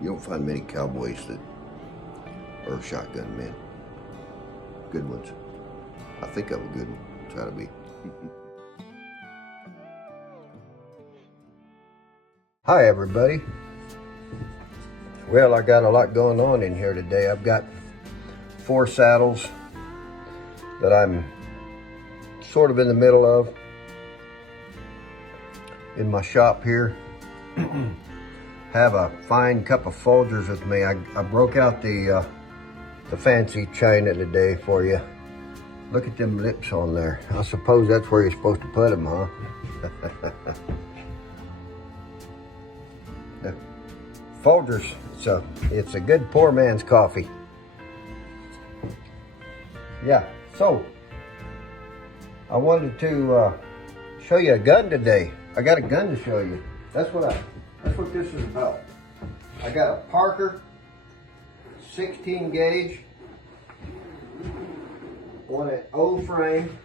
You don't find many cowboys that are shotgun men. Good ones. I think I'm a good one. Try to be. Hi everybody. Well, I got a lot going on in here today. I've got 4 saddles that I'm sort of in the middle of in my shop here. Have a fine cup of Folgers with me. I broke out the fancy china today for you. Look at them lips on there. I suppose that's where you're supposed to put them, huh? The Folgers, it's a good poor man's coffee. Yeah, so I wanted to show you a gun today. I got a gun to show you. That's what this is about. I got a Parker 16 gauge on an O frame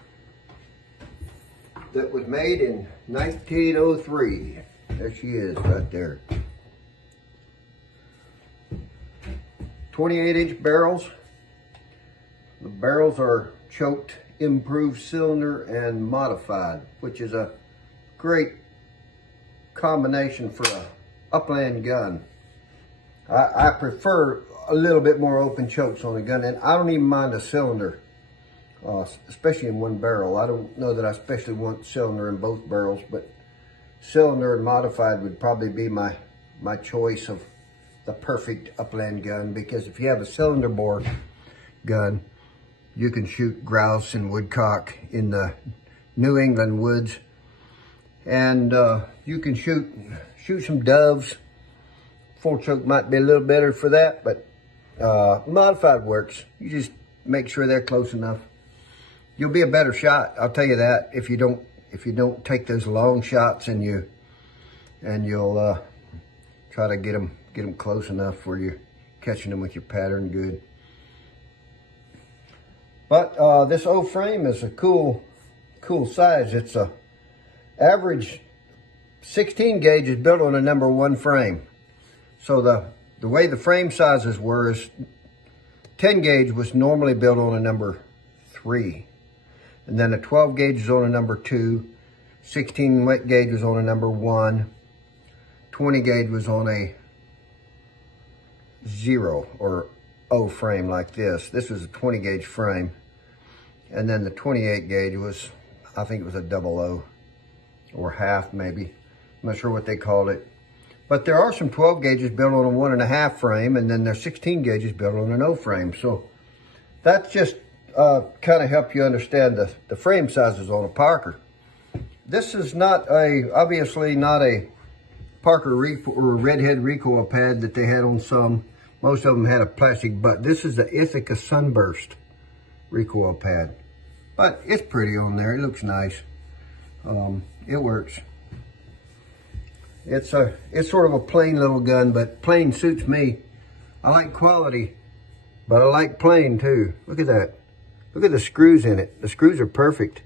that was made in 1903. There she is right there. 28-inch barrels. The barrels are choked, improved cylinder, and modified, which is a great combination for a upland gun. I prefer a little bit more open chokes on a gun, and I don't even mind a cylinder, especially in one barrel. I don't know that I especially want cylinder in both barrels, but cylinder and modified would probably be my choice of the perfect upland gun, because if you have a cylinder bore gun, you can shoot grouse and woodcock in the New England woods, and you can shoot some doves. Full choke might be a little better for that, but modified works. You just make sure they're close enough. You'll be a better shot, I'll tell you that, if you don't take those long shots and you'll try to get them close enough where you're catching them with your pattern good. But this O frame is a cool size. It's a average 16 gauge is built on a number 1 frame. So the way the frame sizes were is 10 gauge was normally built on a number 3. And then a 12 gauge is on a number 2. 16 wet gauge was on a number 1. 20 gauge was on a 0 or O frame like this. This was a 20 gauge frame. And then the 28 gauge was, I think it was a double O or half maybe. I'm not sure what they called it. But there are some 12 gauges built on a 1.5 frame, and then there's 16 gauges built on an O frame. So that's just kind of help you understand the frame sizes on a Parker. This is obviously not a Parker or Redhead recoil pad that they had on some. Most of them had a plastic butt. This is the Ithaca Sunburst recoil pad. But it's pretty on there. It looks nice. It works. It's sort of a plain little gun, but plain suits me. I like quality, but I like plain too. Look at that. Look at the screws in it. The screws are perfect.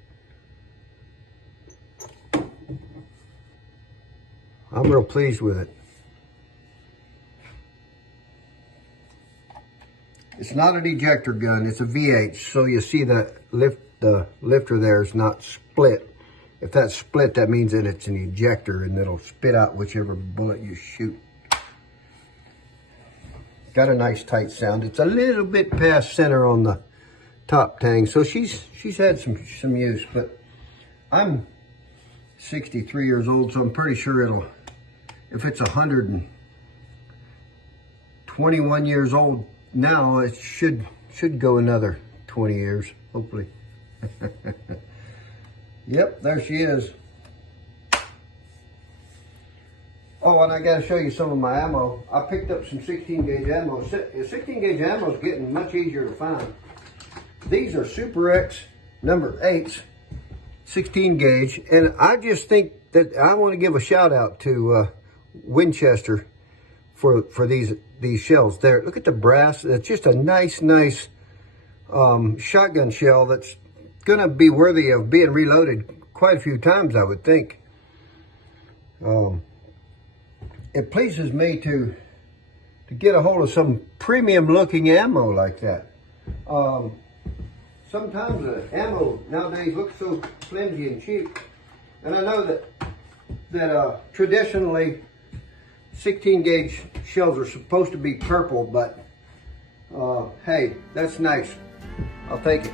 I'm real pleased with it. It's not an ejector gun, it's a VH. So you see the lifter there is not split. If that's split, that means that it's an ejector and it'll spit out whichever bullet you shoot. Got a nice tight sound. It's a little bit past center on the top tang, so she's had some use, but I'm 63 years old, so I'm pretty sure if it's 121 years old now, it should go another 20 years, hopefully. Yep, there she is. Oh, and I got to show you some of my ammo. I picked up some 16 gauge ammo. 16 gauge ammo is getting much easier to find. These are Super X number 8s, 16 gauge, and I just think that I want to give a shout out to Winchester for these shells. There, look at the brass. It's just a nice shotgun shell that's going to be worthy of being reloaded quite a few times, I would think. It pleases me to to get a hold of some premium looking ammo like that. Sometimes the ammo nowadays looks so flimsy and cheap. And I know that traditionally 16 gauge shells are supposed to be purple, but hey, that's nice. I'll take it.